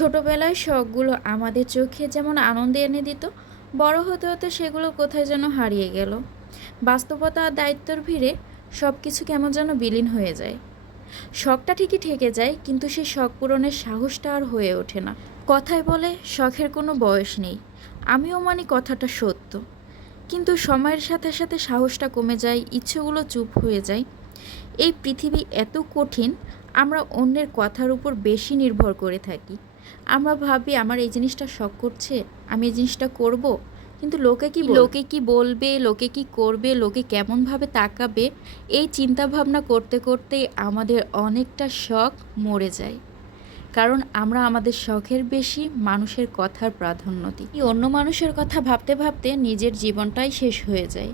ছোটবেলায় শখগুলো আমাদের চোখে যেমন আনন্দ এনে দিত, বড় হতে হতে সেগুলো কোথায় যেন হারিয়ে গেল। বাস্তবতা আর দায়িত্বের ভিড়ে সব কিছু কেমন যেন বিলীন হয়ে যায়। শখটা ঠিকই থেকে যায়, কিন্তু সেই শখ পূরণের সাহসটা আর হয়ে ওঠে না। কথায় বলে শখের কোনো বয়স নেই। আমিও মানি কথাটা সত্য, কিন্তু সময়ের সাথে সাথে সাহসটা কমে যায়, ইচ্ছেগুলো চুপ হয়ে যায়। এই পৃথিবী এত কঠিন, আমরা অন্যের কথার উপর বেশি নির্ভর করে থাকি। আমরা ভাবি আমার এই জিনিসটা শখ করছে, আমি এই জিনিসটা করব, কিন্তু লোকে কি বলবে, লোকে কি করবে, লোকে কেমনভাবে তাকাবে, এই চিন্তা ভাবনা করতে করতে আমাদের অনেকটা শখ মরে যায়। কারণ আমরা আমাদের শখের বেশি মানুষের কথার প্রাধান্য দিই। এই অন্য মানুষের কথা ভাবতে ভাবতে নিজের জীবনটাই শেষ হয়ে যায়।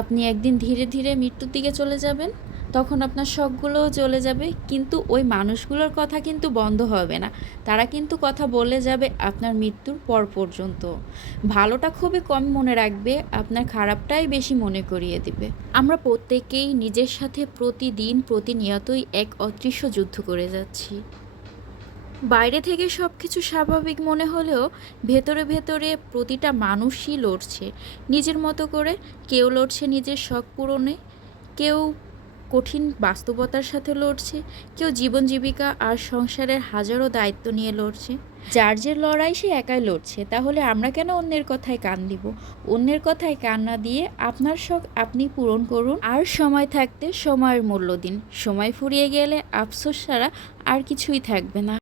আপনি একদিন ধীরে ধীরে মৃত্যুর দিকে চলে যাবেন, তখন আপনার শখগুলোও চলে যাবে, কিন্তু ওই মানুষগুলোর কথা কিন্তু বন্ধ হবে না। তারা কিন্তু কথা বলে যাবে আপনার মৃত্যুর পর পর্যন্ত। ভালোটা খুবই কম মনে রাখবে, আপনার খারাপটাই বেশি মনে করিয়ে দিবে। আমরা প্রত্যেকেই নিজের সাথে প্রতিদিন প্রতিনিয়তই এক অদৃশ্য যুদ্ধ করে যাচ্ছি। বাইরে থেকে সব কিছু স্বাভাবিক মনে হলেও ভেতরে ভেতরে প্রতিটা মানুষই লড়ছে নিজের মতো করে। কেউ লড়ছে নিজের শখ পূরণে, কেউ কঠিন বাস্তবতার সাথে লড়ছে, কেউ জীবন জীবিকা আর সংসারের হাজারো দায়িত্ব নিয়ে লড়ছে। যার যে লড়াই সে একাই লড়ছে, তাহলে আমরা কেন অন্যের কথায় কান দিব? অন্যের কথায় কান না দিয়ে আপনার শখ আপনি পূরণ করুন, আর সময় থাকতে সময়ের মূল্য দিন। সময় ফুরিয়ে গেলে আফসোস ছাড়া আর কিছুই থাকবে না।